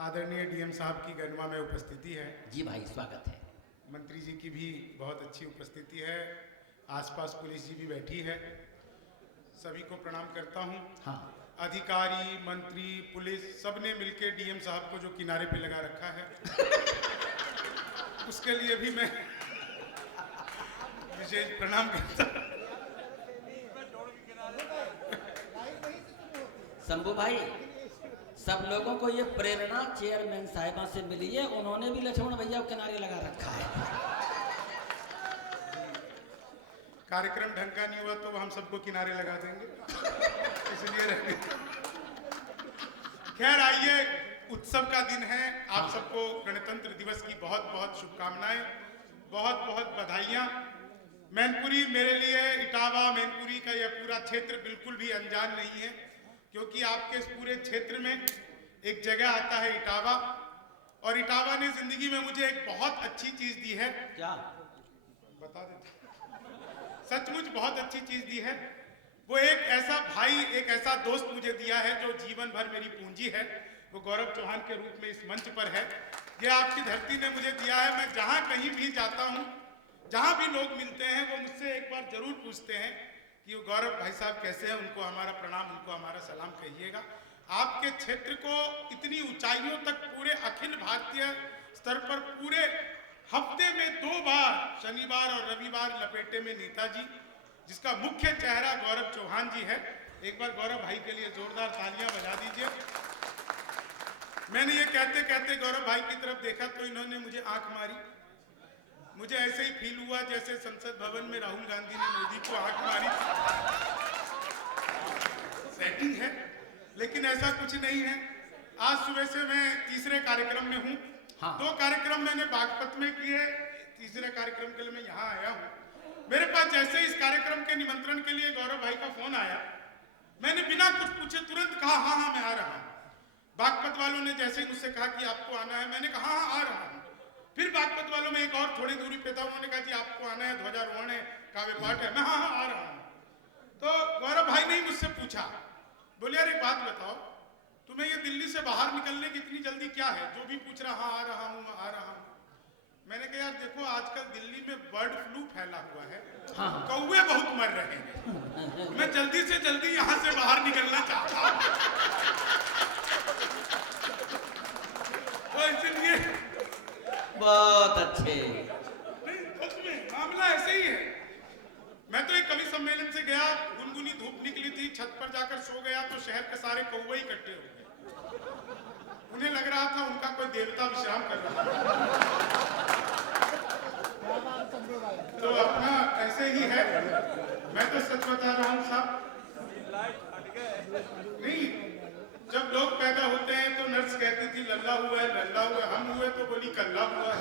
आदरणीय डीएम साहब की गरिमा में उपस्थिति है। जी भाई, स्वागत है। मंत्री जी की भी बहुत अच्छी उपस्थिति है। आसपास पुलिस जी भी बैठी है। सभी को प्रणाम करता हूँ। हाँ। अधिकारी, मंत्री, पुलिस सबने मिलकर डीएम साहब को जो किनारे पे लगा रखा है उसके लिए भी मैं विशेष प्रणाम करता हूँ। शंभू भाई, सब लोगों को ये प्रेरणा चेयरमैन साहिबा से मिली है। उन्होंने भी लक्ष्मण भैया को किनारे लगा रखा है। कार्यक्रम ढंग का नहीं हुआ तो हम सबको किनारे लगा देंगे, इसलिए रहने। खैर आइए, उत्सव का दिन है। आप सबको गणतंत्र दिवस की बहुत बहुत शुभकामनाएं, बहुत बहुत बधाइयां। मैनपुरी मेरे लिए, इटावा मैनपुरी का यह पूरा क्षेत्र बिल्कुल भी अनजान नहीं है, क्योंकि आपके इस पूरे क्षेत्र में एक जगह आता है इटावा, और इटावा ने जिंदगी में मुझे एक बहुत अच्छी चीज दी है। क्या बता देता, सचमुच बहुत अच्छी चीज दी है। वो एक ऐसा भाई, एक ऐसा दोस्त मुझे दिया है जो जीवन भर मेरी पूंजी है। वो गौरव चौहान के रूप में इस मंच पर है। ये आपकी धरती ने मुझे दिया है। मैं जहां कहीं भी जाता हूं, जहां भी लोग मिलते हैं, वो मुझसे एक बार जरूर पूछते हैं कि वो गौरव भाई साहब कैसे हैं, उनको हमारा प्रणाम, उनको हमारा सलाम कहिएगा। आपके क्षेत्र को इतनी ऊंचाइयों तक पूरे अखिल भारतीय स्तर पर पूरे हफ्ते में 2 बार, शनिवार और रविवार, लपेटे में नेताजी, जिसका मुख्य चेहरा गौरव चौहान जी है। एक बार गौरव भाई के लिए जोरदार तालियां बजा दीजिए। मैंने ये कहते कहते गौरव भाई की तरफ देखा तो इन्होंने मुझे आंख मारी। मुझे ऐसे ही फील हुआ जैसे संसद भवन में राहुल गांधी ने मोदी को आंख मारी। सेटिंग है, लेकिन ऐसा कुछ नहीं है। आज सुबह से मैं तीसरे कार्यक्रम में हूँ। हाँ। 2 कार्यक्रम मैंने बागपत में किए, तीसरे कार्यक्रम के लिए मैं यहाँ आया हूँ। मेरे पास जैसे इस कार्यक्रम के निमंत्रण के लिए गौरव भाई का फोन आया, मैंने बिना कुछ पूछे तुरंत कहा हाँ हाँ मैं आ रहा हूँ। बागपत वालों ने जैसे ही मुझसे कहा कि आपको आना है, मैंने कहा हाँ आ रहा हूँ। फिर बागपत वालों में एक और थोड़ी दूरी पे था, उन्होंने कहा कि आपको आना है, ध्वजारोहण है, काव्य पाठ है। मैं हाँ हाँ आ रहा हूँ। तो गौरव भाई ने ही मुझसे पूछा, बोले यार एक बात बताओ, तुम्हें ये दिल्ली से बाहर निकलने की इतनी जल्दी क्या है, जो भी पूछ रहा हाँ आ रहा हूँ आ रहा हूँ। मैंने कहा यार देखो, आजकल दिल्ली में बर्ड फ्लू फैला हुआ है। हाँ। कौवे बहुत मर रहे हैं। मैं जल्दी से जल्दी यहाँ से बाहर निकलना चाहता हूँ। तो इसलिए बहुत अच्छे। नहीं, सच में मामला ऐसे ही है। मैं तो एक कवि सम्मेलन से गया, गुनगुनी धूप निकली थी, छत पर जाकर सो गया तो शहर के सारे कौवे इकट्ठे हो गए। उन्हें लग रहा था उनका कोई देवता विश्राम कर रहा है। तो अपना ऐसे ही है। मैं तो सच बता रहा हूँ साहब। नहीं, जब लोग पैदा होते हैं तो नर्स कहती थी लल्ला हुआ है, लल्ला हुआ है। हम हुए तो बोली कल्ला हुआ है।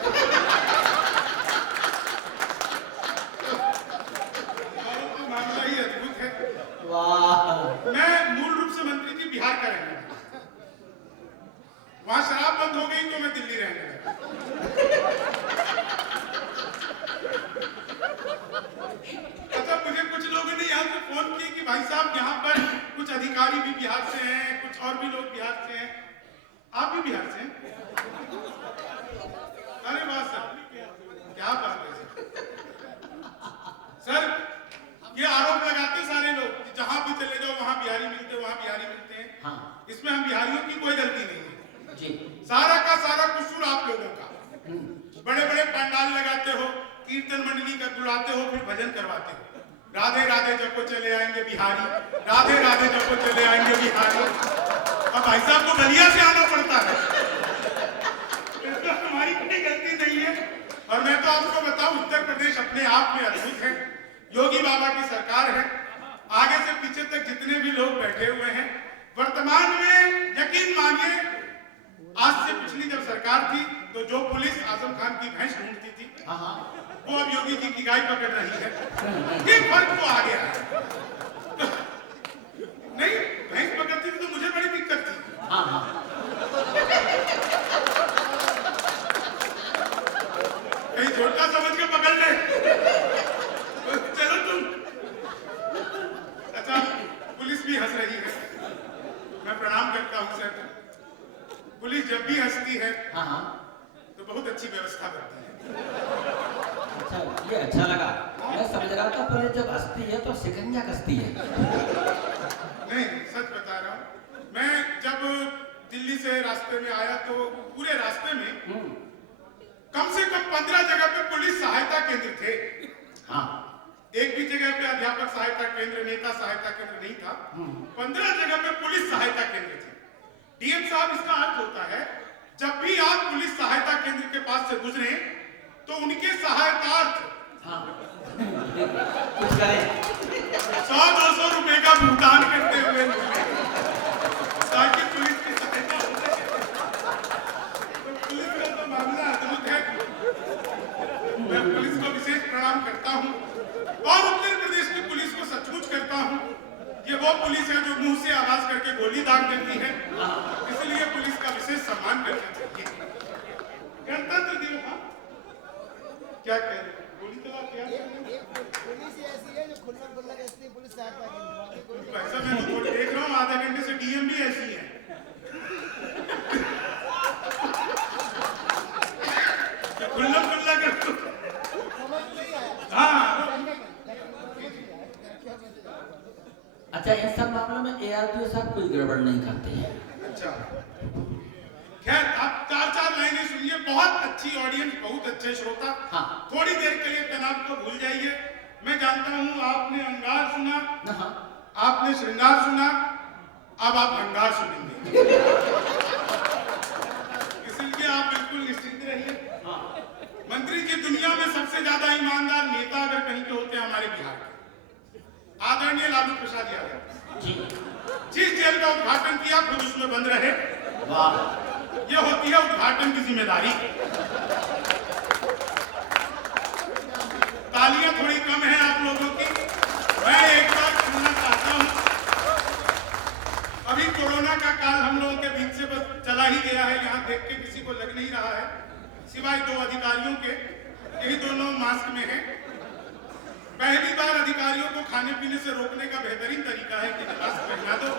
तो मामला ही अद्भुत है। वाह। मैं मूल रूप से मंत्री जी बिहार का रहने वाला। वहां शराब बंद हो गई तो मैं दिल्ली रहने लगा। अच्छा, मुझे कुछ लोगों ने यहाँ से फोन किया कि भाई साहब यहाँ पर कुछ अधिकारी भी बिहार से हैं, कुछ और भी लोग बिहार से हैं। आप भी बिहार से हैं? अरे वाह सर, क्या बात है सर। ये आरोप लगाते सारे लोग कि जहां भी चले जाओ वहां बिहारी मिलते हैं, वहां बिहारी मिलते हैं। हाँ। इसमें हम बिहारियों की कोई गलती नहीं है जी। सारा का सारा कसूर आप लोगों का। बड़े बड़े पंडाल लगाते हो, कीर्तन मंडली का बुलाते हो, फिर भजन करवाते हो। राधे राधे जब चले आएंगे बिहारी, राधे राधे जब चले आएंगे बिहारी। अब भाई साहब को बलिया से आना पड़ता है। इसमें हमारी कोई गलती नहीं है। और मैं तो आपको बताऊं, उत्तर प्रदेश अपने आप में अद्भुत है। योगी बाबा की सरकार है। आगे से पीछे तक जितने भी लोग बैठे हुए हैं, वर्तमान में यकीन मानिए, आज से पिछली जब सरकार थी तो जो पुलिस आजम खान की भैंस ढूंढती थी, वो अब योगी जी की गाय पकड़ रही है। ये फर्क तो आ गया है। नहीं, भैंस पकड़ती थी तो मुझे बड़ी दिक्कत थी। कहीं छोटा समझ के पकड़ ले। चलो तुम। अच्छा, पुलिस भी हंस रही है। मैं प्रणाम करता हूँ सर। पुलिस जब भी हंसती है हाँ हाँ। तो बहुत अच्छी व्यवस्था करती है। अच्छा, ये अच्छा लगा। मैं समझ रहा था पुलिस जब हंसती है तो शिकंजा कसती है। नहीं, सच बता रहा हूँ। मैं जब दिल्ली से रास्ते में आया तो पूरे रास्ते में कम से कम 15 जगह पे पुलिस सहायता केंद्र थे। हाँ। एक भी जगह पे अध्यापक सहायता केंद्र, नेता सहायता केंद्र नहीं था। 15 जगह पे पुलिस सहायता केंद्र थे। डीएम साहब, इसका अर्थ होता है जब भी आप पुलिस सहायता केंद्र के पास से गुजरे तो उनके सहायतार्थ हाँ। कुछ करें। 100-200 रुपए का भुगतान करते हुए ताकि पुलिस की सहायता हो सके। तो पुलिस का तो मामला अद्भुत है। मैं पुलिस को विशेष प्रणाम करता हूँ और उत्तर प्रदेश की पुलिस को सचमुच करता हूँ। ये वो पुलिस है जो मुंह से आवाज करके गोली दाग देती है, इसलिए पुलिस का विशेष सम्मान करना चाहिए। गणतंत्र दिवस, हाँ क्या कह रहे हैं? गोली चला क्या? पुलिस ऐसी है जो खुल्ला कहती है पुलिस सहायता केंद्र। ऐसा मैं तो देख रहा हूँ आधे घंटे से डीएम भी ऐसी है। खुल्ला कर तो हाँ। अच्छा, इन सब मामलों में एआरपीओ साहब कोई गड़बड़ नहीं करते हैं। अच्छा, खैर आप 4 लाइनें सुनिए। बहुत अच्छी ऑडियंस, बहुत अच्छे श्रोता। हाँ। थोड़ी देर के लिए तनाव को भूल जाइए। मैं जानता हूँ आपने अंगार सुना, हाँ। आपने श्रृंगार सुना, अब आप अंगार सुनेंगे। इसलिए आप बिल्कुल निश्चिंत रहिए। हाँ। मंत्री जी, दुनिया में सबसे ज्यादा ईमानदार नेता अगर कहीं के होते हैं हमारे बिहार के, आदरणीय लालू प्रसाद यादव जी। जिस जेल का उद्घाटन किया खुद उसमें बंद रहे। वाह। ये होती है उद्घाटन की जिम्मेदारी। तालियां थोड़ी कम है आप लोगों की। मैं एक बार सुनना चाहता हूं, अभी कोरोना का काल हम लोगों के बीच से बस चला ही गया है। यहाँ देख के किसी को लग नहीं रहा है, सिवाय 2 अधिकारियों के। यही दोनों मास्क में हैं। पहली बार अधिकारियों को खाने पीने से रोकने का बेहतरीन तरीका है कि मास्क पहना दो,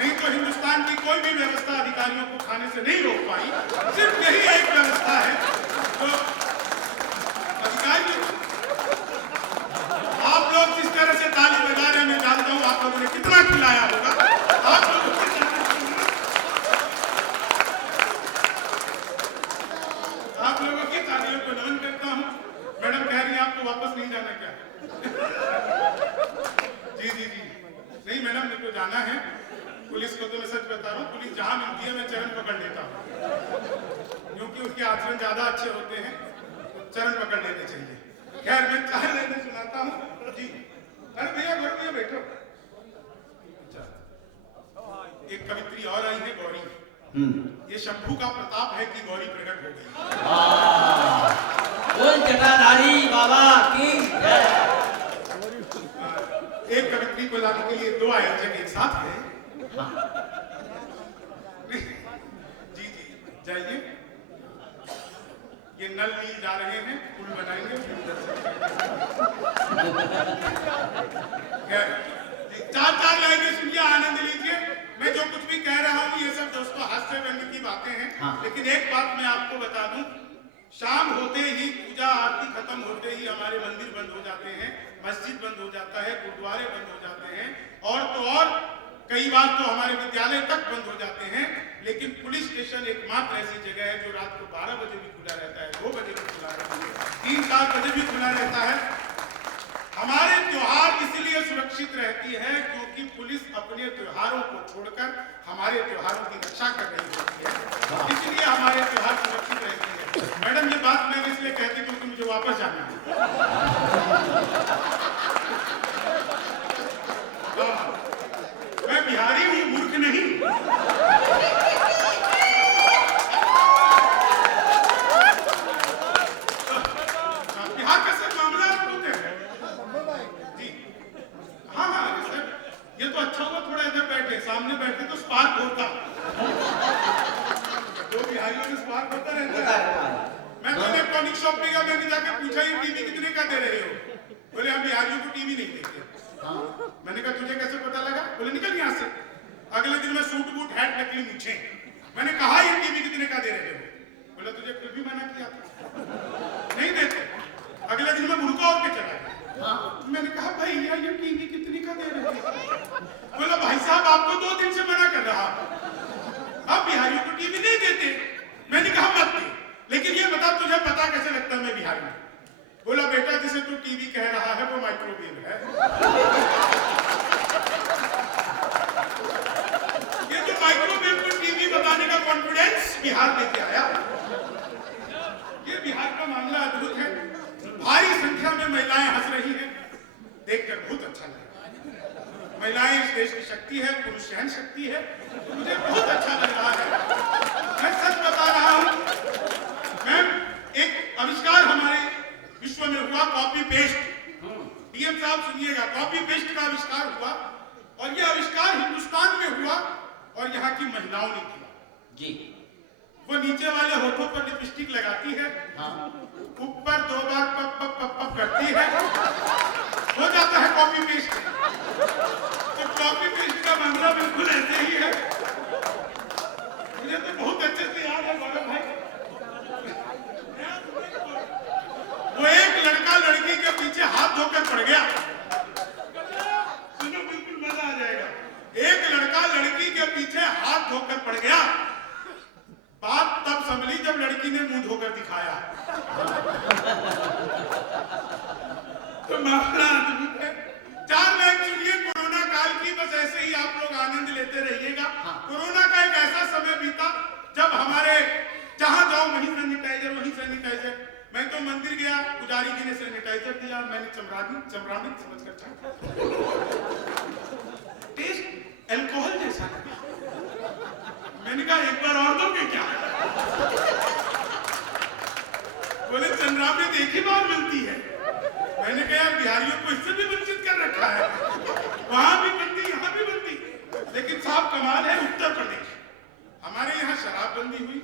नहीं तो हिंदुस्तान की कोई भी व्यवस्था अधिकारियों को खाने से नहीं रोक पाई। सिर्फ यही एक व्यवस्था है तो अधिकारियों, आप लोग जिस तरह से ताली बजा रहे हैं, मैं जानता हूं आप लोगों ने कितना खिलाया होगा। आप लोगों की तालियों को नमन करता हूं। मैडम कह रही है आपको वापस नहीं जाना क्या? जी, नहीं मैडम, मेरे को जाना है। पुलिस को तो मैं सच बता रहा हूँ, पुलिस जहां मिलती है मैं चरण पकड़ लेता हूँ, क्योंकि उसके आचरण ज्यादा अच्छे होते हैं, तो चरण पकड़ लेने चाहिए। खैर, मैं 4 लाइनें सुनाता हूँ जी। अरे भैया बैठो। अच्छा, एक कवित्री और आई है, गौरी। ये शंभू का प्रताप है कि गौरी प्रकट हो गई। जटाधारी बाबा की जय। एक कवित्री को लाने के लिए 2 आयोजक एक साथ हैं। जी, जाइए। ये नल नील जा रहे हैं, पुल बनाएंगे। 4 लाइनें सुनिए, आनंद लीजिए। मैं जो कुछ भी कह रहा हूँ ये सब दोस्तों हास्य व्यंग्य की बातें हैं। लेकिन एक बात मैं आपको बता दूं, शाम होते ही, पूजा आरती खत्म होते ही हमारे मंदिर बंद हो जाते हैं, मस्जिद बंद हो जाता है, गुरुद्वारे बंद हो जाते हैं, और तो और कई बार तो हमारे विद्यालय तक बंद हो जाते हैं। लेकिन पुलिस स्टेशन एकमात्र ऐसी जगह है जो रात को 12 बजे भी खुला रहता है, 2 बजे भी खुला रहता है, 3-4 बजे भी खुला रहता है। हमारे त्योहार इसलिए सुरक्षित रहती है क्योंकि पुलिस अपने त्योहारों को छोड़कर हमारे त्योहारों की रक्षा कर रही होती है, इसलिए हमारे त्योहार सुरक्षित रहते हैं। मैडम, ये बात मैं इसलिए कहती क्योंकि मुझे वापस जाना है। मैं बिहारी हूँ, मूर्ख नहीं। बिहार का सब मामला होते हैं जी। हाँ, सर, ये तो अच्छा हुआ थोड़ा इधर बैठे, सामने बैठे तो स्पार्क होता। दो बिहारियों में स्पार्क होता रहता है। मैं तो इलेक्ट्रॉनिक शॉप पे गया, मैंने जाकर पूछा ये टीवी कितने का दे रहे हो? बोले हम बिहारियों को टीवी नहीं देते। मैंने कहा तुझे कैसे पता लगा? बोले निकल यहाँ से। अगले दिन मैं सूट बूट हैट नकली मूछें। मैंने कहा ये टीवी कितने का दे रहे हो? बोला तुझे फिर भी मना किया था, नहीं देते। अगले दिन मैं बुड़का और के चला गया। मैंने कहा भैया ये टीवी कितने का दे रहे हो? बोला भाई साहब आपको 2 दिन से मना कर रहा, आप बिहारियों को टीवी नहीं देते। मैंने कहा मत दे, लेकिन ये बता तुझे पता कैसे लगता है मैं बिहारी हूं? बोला बेटा जिसे तू टीवी कह रहा है वो माइक्रोवेव है। ये जो माइक्रोवेव को टीवी बताने का कॉन्फिडेंस बिहार लेके आया, ये बिहार का मामला अद्भुत है। भारी संख्या में महिलाएं हंस रही हैं, देखकर बहुत अच्छा लगा। महिलाएं इस देश की शक्ति है, पुरुष सहन शक्ति है, तो मुझे बहुत अच्छा लग रहा है। मैं सच बता रहा हूं, मैं एक आविष्कार हमारे विश्व में हुआ, कॉपी पेस्ट। डीएम साहब सुनिएगा, कॉपी पेस्ट का आविष्कार हुआ और यह आविष्कार हिंदुस्तान में हुआ और यहाँ की महिलाओं ने किया जी। वो नीचे वाले होठों पर लिपस्टिक लगाती है, ऊपर 2 बार पप पप पप पप करती है, हो जाता है कॉपी पेस्ट। तो कॉपी पेस्ट का मामला बिल्कुल ऐसे ही है। मुझे तो बहुत अच्छे से याद है गौरव भाई, वो एक लड़का लड़की के पीछे हाथ धोकर पड़ गया। सुनो बिल्कुल मजा आ जाएगा। एक लड़का लड़की के पीछे हाथ धोकर पड़ गया। बात तब संभली जब लड़की ने मुंह धोकर दिखाया। तो मामला अद्भुत है। 4 लाख सुनिए कोरोना काल की, बस ऐसे ही आप लोग आनंद लेते रहिएगा। कोरोना का एक ऐसा समय बीता जब हमारे जहां जाओ वहीं सैनिटाइजर, वहीं सैनिटाइजर। मैं तो मंदिर गया, पुजारी जी ने सैनिटाइजर दिया, मैंने चमरानी समझकर छाटा। टेस्ट अल्कोहल जैसा। मैंने कहा एक बार और दोगे क्या? बोले चंद्रामृत एक ही बार मिलती है। मैंने कहा यार बिहारियों को इससे भी वंचित कर रखा है, वहां भी बनती यहाँ भी बनती। लेकिन साहब कमाल है, उत्तर प्रदेश हमारे यहाँ शराबबंदी हुई,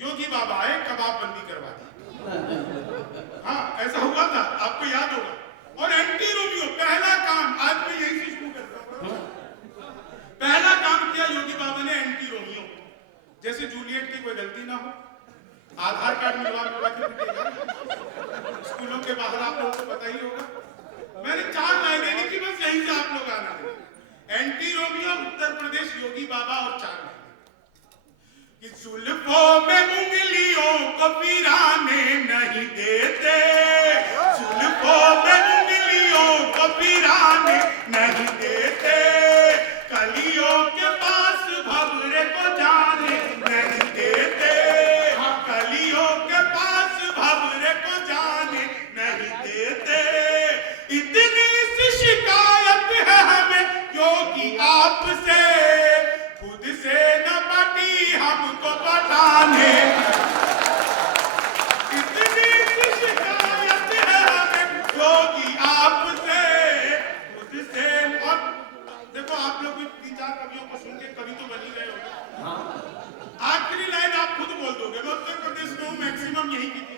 योगी बाबा आए कबाब बंदी करवा दी। हाँ ऐसा हुआ था, आपको याद होगा। और एंटी रोमियो पहला काम, आज मैं यही से शुरू करता हूँ, पहला काम किया योगी बाबा ने एंटी रोमियो। जैसे जूलियट की कोई गलती ना हो, आधार कार्ड मिलवा के स्कूलों के बाहर, आप लोगों को पता ही होगा। मैंने 4 लाइनें लिखी, बस यहीं से आप लोग आना है। एंटी रोमियो, उत्तर प्रदेश, योगी बाबा और 4 लाइनें कि जुल्फों में उंगलियों को पिराने नहीं देते, जुल्फों में उंगलियों को पिराने नहीं देते, कलियों के पास भंवरे को जाने नहीं देते, कलियों के पास भंवरे को जाने नहीं देते। इतनी सी शिकायत है हमें योगी आपसे, खुद से न पटी हमको पटाने। इतनी सी शिकायत है हमें योगी आपसे, खुद से। और देखो आप लोग भी 3-4 कवियों को सुन के कवि तो बन ही गए होंगे। आखिरी लाइन आप खुद बोल दोगे। मैं उत्तर प्रदेश में हूँ, मैक्सिमम यही की थी।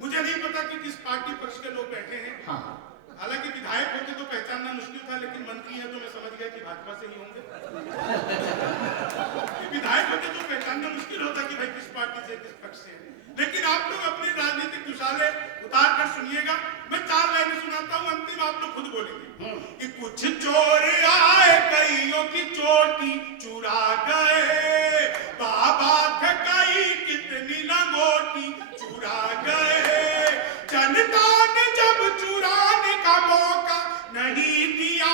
मुझे नहीं पता कि किस पार्टी पक्ष के लोग बैठे हैं। हालांकि विधायक होते तो पहचानना मुश्किल था, लेकिन मंत्री है तो मैं समझ गया कि भाजपा से ही होंगे। विधायक होते तो पहचानना मुश्किल होता कि भाई किस पार्टी से किस पक्ष से। लेकिन आप लोग अपने राजनीतिक दुशाले उतार कर सुनिएगा। मैं 4 लाइनें सुनाता हूँ, अंतिम आप लोग खुद बोलेंगे कि कुछ चोर आए कईयों की चोटी चुरा गए, बाबा धकाई कितनी लंगोटी चुरा गए, जनता ने जब चुराने का मौका नहीं दिया,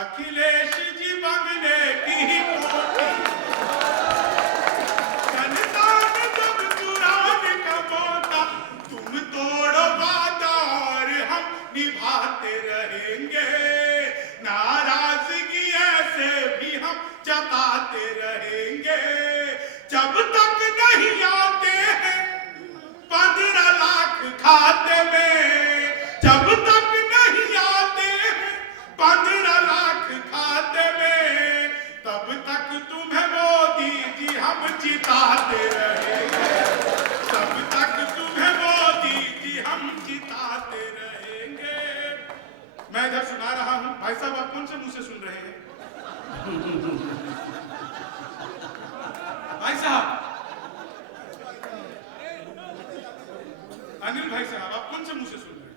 अखिलेश जी बंगले की कोठी। जनता ने जब चुराने का मौका, तुम तोड़ो वादा और हम निभाते रहेंगे, नाराजगी ऐसे भी हम जताते रहेंगे, जब अनिल भाई साहब, आप कौन से मुंह से सुन रहे हैं?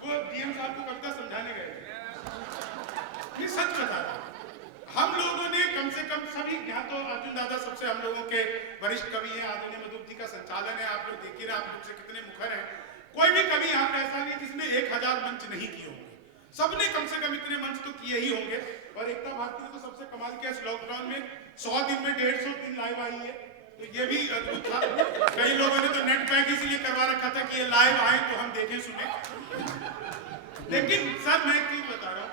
वो डीएम साहब को कविता समझाने गए थे। ये सच बता रहा हूं। हम लोगों ने कम से कम सभी, यहाँ तो अर्जुन दादा सबसे हम लोगों के वरिष्ठ कवि हैं, आदरणीय मधुप जी का संचालन है, आप लोग देख ही रहे, आप लोग से कितने मुखर हैं। कोई भी कवि यहाँ पे ऐसा नहीं जिसने 1000 मंच नहीं किए होंगे, सबने कम से कम इतने मंच तो किए ही होंगे। और एकता भारती ने तो सबसे कमाल किया, इस लॉकडाउन में 100 दिन में 150 दिन लाइव आई है, तो ये भी अद्भुत था। कई लोगों ने तो नेट पैक इसलिए करवा रखा था कि ये लाइव आए तो हम देखें सुने। लेकिन सर मैं एक चीज बता रहा हूँ,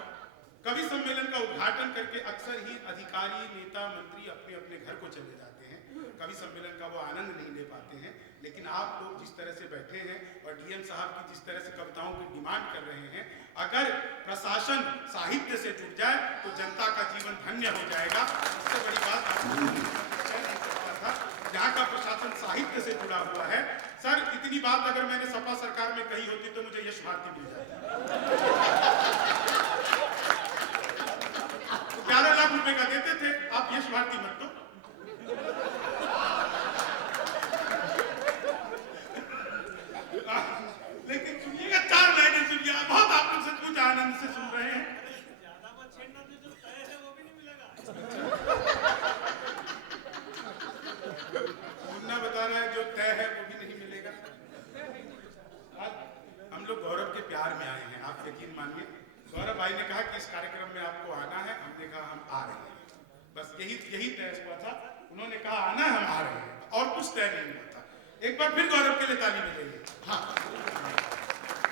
कवि सम्मेलन का उद्घाटन करके अक्सर ही अधिकारी, नेता, मंत्री अपने अपने घर को चले जाते हैं, कवि सम्मेलन का वो आनंद नहीं ले पाते हैं। लेकिन आप लोग जिस तरह से बैठे हैं और डीएम साहब की जिस तरह से कविताओं की डिमांड कर रहे हैं, अगर प्रशासन साहित्य से जुड़ जाए तो जनता का जीवन धन्य हो जाएगा। इससे बड़ी बात था जहाँ का प्रशासन साहित्य से जुड़ा हुआ है। सर इतनी बात अगर मैंने सपा सरकार में कही होती तो मुझे यश भारती मिल जाती। 11 लाख रुपए का देते थे, आप यश भारती मत दो। लेकिन सुनिएगा, 4 लाइनें सुनिए, बहुत आप लोग सचमुच आनंद से सुन रहे हैं। ज्यादा मत छेड़ना, जो तय है वो भी नहीं मिलेगा। मुन्ना बता रहा है जो तय है वो भी नहीं मिलेगा। आज हम लोग गौरव के प्यार में आए हैं, आप यकीन मानिए। गौरव भाई ने कहा कि इस कार्यक्रम में आपको आना है, हमने कहा हम आ रहे हैं। बस यही तय हुआ था। उन्होंने कहा आना है, हम आ रहे हैं, और कुछ तय नहीं हुआ था। एक बार फिर गौरव के लिए ताली बजाइए। हाँ,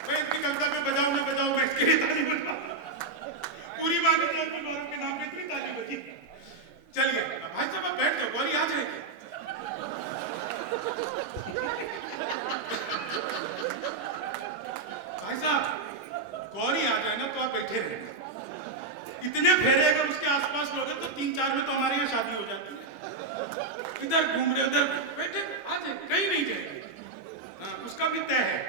मैं इनकी कविता में बजाऊं ना बजाऊं, मैं इसके लिए ताली बजा। पूरी बात गौरव के नाम पे इतनी ताली बजी। चलिए भाई साहब आप बैठ जाओ, गौरी आ जाएगी। भाई साहब गौरी आ जाए ना तो आप बैठे रहे, इतने फेरे अगर उसके आसपास लोगे तो 3-4 में तो हमारे यहाँ शादी हो जाती है। इधर घूम रहे उधर बैठे, आ जाए, कहीं नहीं जाएगी। उसका भी तय है,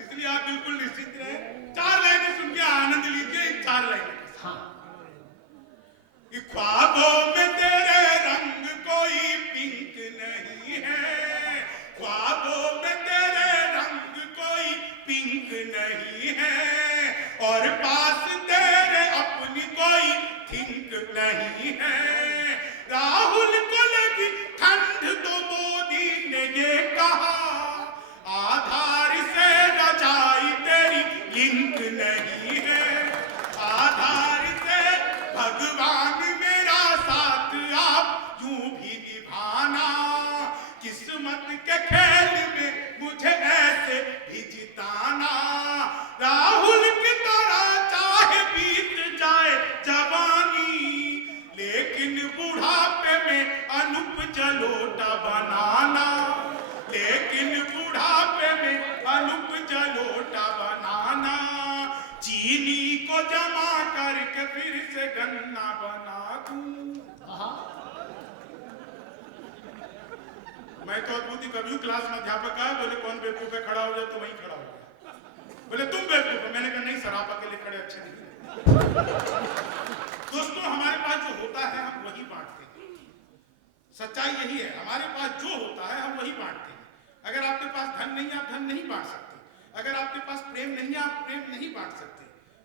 इसलिए आप बिल्कुल निश्चित रहे। 4 लाइनें सुन के आनंद लीजिए। 4 लाइनें। हाँ। ख्वाबों में तेरे रंग कोई पिंक नहीं है, ख्वाबों में तेरे रंग कोई पिंक नहीं है, और पास तेरे अपनी कोई थिंक नहीं है। राहुल को लगी ठंड तो मोदी ने ये कहा, आधार से रजाई तेरी लिंक नहीं है, आधार से भगवान मेरा साथ आप यूं भी निभाना, किस्मत के खेल में मुझे ऐसे भी जिताना। राहुल की तरह चाहे बीत जाए जवानी, लेकिन बुढ़ापे में अनुप जलोटा बनाना, लेकिन बुढ़ापे में अनुप जलोटा बनाना, चीनी को जमा करके फिर से गन्ना बना दूं। मैं तो अद्भुत कभी क्लास में अध्यापक आया, बोले कौन बेवकूफ है, खड़ा हो जाए, तो वहीं खड़ा हो गया। बोले तुम बेवकूफ हो, मैंने कहा नहीं सर, आप अकेले खड़े अच्छे नहीं। दोस्तों हमारे पास जो होता है हम वही बांटते हैं, सच्चाई यही है। हमारे पास जो होता है हम वही बांटते हैं। अगर आपके पास धन नहीं है, आप धन नहीं बांट सकते। अगर आपके पास प्रेम नहीं है, आप प्रेम नहीं बांट सकते।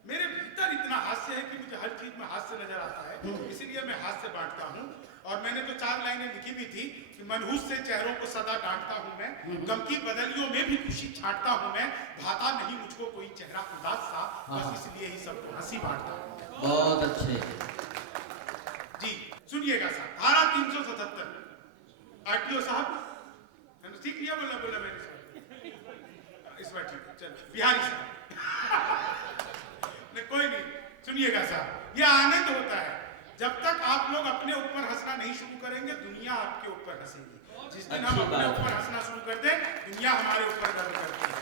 मेरे भीतर इतना हास्य है कि मुझे हर चीज में हास्य नजर आता है, इसीलिए मैं हास्य बांटता हूँ। और मैंने तो 4 लाइनें लिखी भी थी कि मनहूस से चेहरों को सदा डांटता हूँ मैं, गम की बदलियों में भी खुशी छांटता हूँ मैं, भाता नहीं मुझको कोई चेहरा उदास सा, बस इसलिए ही सबको हंसी बांटता हूँ। बहुत अच्छे। जी सुनिएगा साहब, धारा 377 आरटीओ साहब मैंने सीख लिया, बोला मैंने इस बार ठीक है। चलो बिहारी साहब कोई नहीं, सुनिएगा साहब, ये आनंद होता है जब तक आप लोग अपने ऊपर हंसना नहीं शुरू करेंगे, दुनिया आपके ऊपर हंसेगी। जिस दिन हम अपने ऊपर हंसना शुरू कर दें, दुनिया हमारे ऊपर गर्व करती है।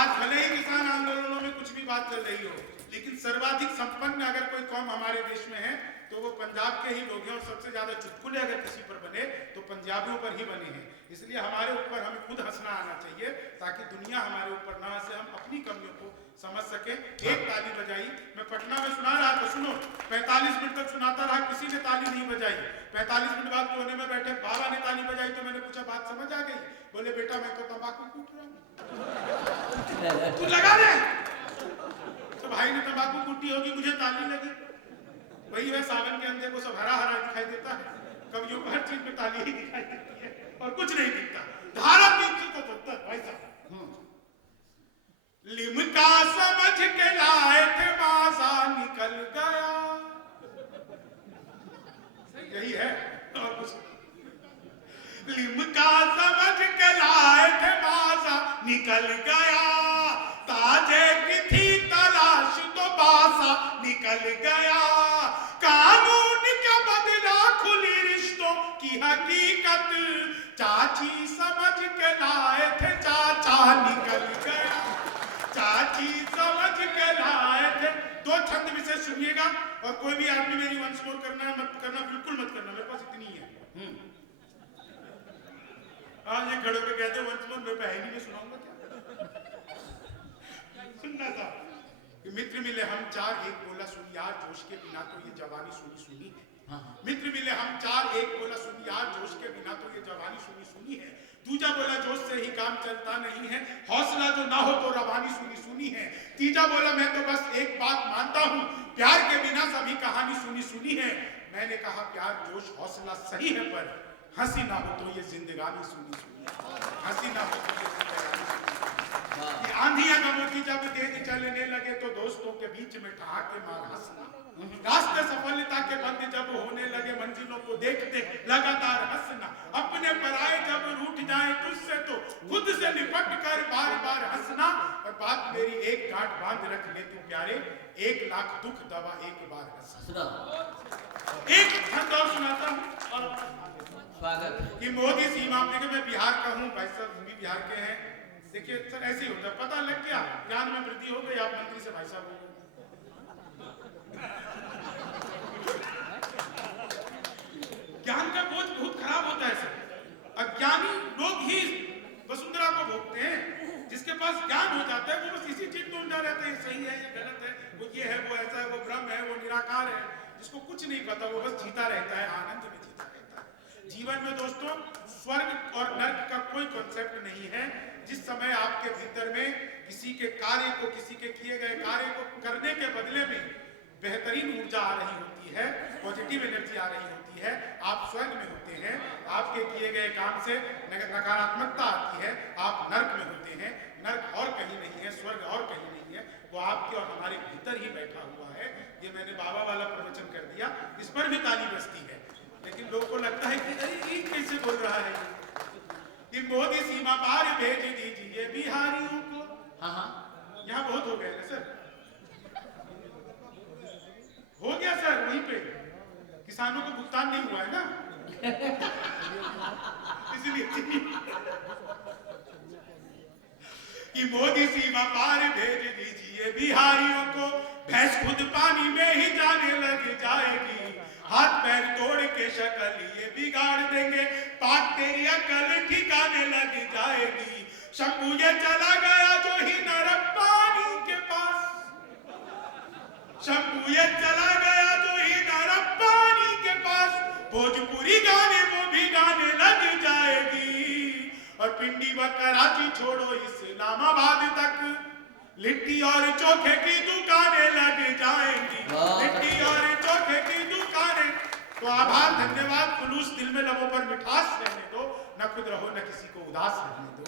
आज भले ही किसान आंदोलनों में कुछ भी बात चल रही हो, लेकिन सर्वाधिक संपन्न अगर कोई कौम हमारे देश में है तो वो पंजाब के ही लोग हैं, और सबसे ज्यादा चुटकुले अगर किसी पर बने तो पंजाबियों पर ही बने हैं। इसलिए हमारे ऊपर हमें खुद हंसना आना चाहिए, ताकि दुनिया हमारे ऊपर ना हंसे, हम अपनी कमियों को समझ सके। एक ताली बजाई, मैं पटना में सुना रहा था, सुनो, 45 मिनट तक सुनाता रहा, किसी ने ताली नहीं बजाई। 45 मिनट बाद कोने में बैठे बाबा ने ताली बजाई, तो मैंने पूछा बात समझ आ गई? बोले बेटा मैं तो तंबाकू कूट रहा हूँ। तू लगा रहे? तो भाई ने तंबाकू कूटी होगी, मुझे ताली लगी। वही है, सावन के अंधे को सब हरा हरा दिखाई देता है, कवियों को हर चीज में ताली ही दिखाई देती है और कुछ नहीं दिखता। धारा 377 भाई साहब, लिमका समझ के लाए थे माजा निकल गया, यही है और कुछ। लिमका समझ के लाए थे माजा निकल गया, ताजे की थी तलाश तो बासा निकल गया, कानून का बदला खुली रिश्तों की हकीकत, चाची समझ के लाए थे चाचा निकल गया, चाची समझ के लाए थे। 2 छंद विशेष सुनिएगा और कोई भी आदमी मेरी वंस मोर करना है मत करना, बिल्कुल मत करना, मेरे पास इतनी है। आज ये खड़े होकर कहते वंस मोर, मैं पहली में सुनाऊंगा क्या? सुनना था कि मित्र मिले हम 4 एक बोला सुनी यार जोश के बिना तो ये जवानी सुनी सुनी है। मित्र मिले हम 4 एक बोला सुनी यार जोश के बिना तो ये जवानी सुनी सुनी है, दूजा बोला जोश से ही काम चलता नहीं है, हौसला जो ना हो तो रवानी सुनी सुनी है, तीजा बोला मैं तो बस एक बात मानता हूँ, प्यार के बिना सभी कहानी सुनी सुनी है। मैंने कहा प्यार जोश हौसला सही है, पर हंसी ना हो तो ये जिंदगानी सुनी सुनी है, हंसी ना हो तो ये जिंदगानी सुनी। आंधियां गमोती जब तेज चलने लगे तो दोस्तों के बीच में ठहाके मार हंसना, रास्ते सफलता के बंद जब होने लगे मंजिलों को देखते लगातार हंसना, अपने पराए जब रूठ जाए तुझसे तो खुद से निपट कर बार बार हंसना, और बात मेरी एक गांठ बांध रख ले तू प्यारे, 1 लाख दुख दवा एक बार हंसना। एक छंद और सुनाता हूँ और स्वागत कि मोदी सीमा पे, मैं बिहार का हूँ, भाई साहब भी बिहार के हैं। देखिए सर ऐसे ही होता है, पता लग गया, ज्ञान में वृद्धि हो गई, आप मंत्री से भाई साहब हो गए। ज्ञान का बोझ बहुत खराब होता है सर, अज्ञानी लोग ही वसुंधरा को भोगते हैं, जिसके पास ज्ञान हो जाता है वो बस इसी चीज में उलझा रहता है, ये सही है ये गलत है, वो ये है वो ऐसा है, वो ब्रह्म है वो निराकार है, जिसको कुछ नहीं पता वो बस जीता रहता है, आनंद में जीता रहता है। जीवन में दोस्तों स्वर्ग और नर्क का कोई कॉन्सेप्ट नहीं है। जिस समय आपके भीतर में किसी के कार्य को, किसी के किए गए कार्य को करने के बदले में बेहतरीन ऊर्जा आ रही होती है, पॉजिटिव एनर्जी आ रही होती है, आप स्वर्ग में होते हैं, आपके किए गए काम से नकारात्मकता आती है, आप नर्क में होते हैं। नर्क और कहीं नहीं है, स्वर्ग और कहीं नहीं है, वो आपके और हमारे भीतर ही बैठा हुआ है। ये मैंने बाबा वाला प्रवचन कर दिया, इस पर भी ताली बजती है, लेकिन लोगों को लगता है कि अरे ये कैसे बोल रहा है कि मोदी सीमा पार भेज दीजिए बिहारियों को। हाँ यहाँ बहुत हो गया सर, हो गया सर, वहीं पे किसानों को भुगतान नहीं हुआ है ना, इसलिए कि मोदी सीमा पार भेज दीजिए बिहारियों को, भैंस खुद पानी में ही जाने लग जाएगी, हाथ पैर तोड़ के शक्ल ये बिगाड़ देंगे, पाक तेरी अकल ठिकाने लग जाएगी। शंभू ये चला गया जो ही नरक पानी के पास, शंभू ये चला गया जो ही नरक पानी के पास, भोजपुरी गाने वो भी गाने लग जाएगी, और पिंडी व कराची छोड़ो इस्लामाबाद तक लिट्टी और चोखे की दुकानें लग जाएंगी, लिट्टी और चोखे की दुकानें। तो आभार, धन्यवाद, खुलूस दिल में लबों पर मिठास रहने दो, न खुद रहो न किसी को उदास रहने दो।